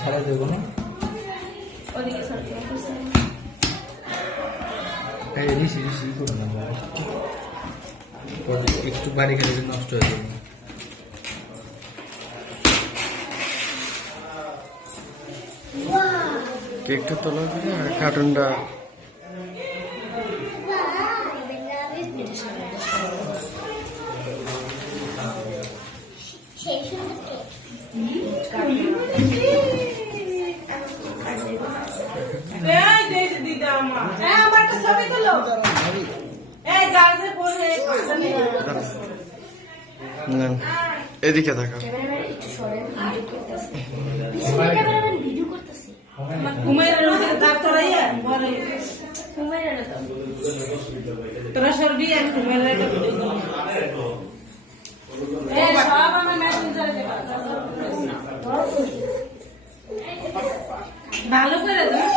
ছাড়া দেবো না একটু বাড়ি খেলে নষ্ট হয়ে যাবে। কেকটা তোলা কার্টুনটা এদিকে দেখা ভালো করে দাও।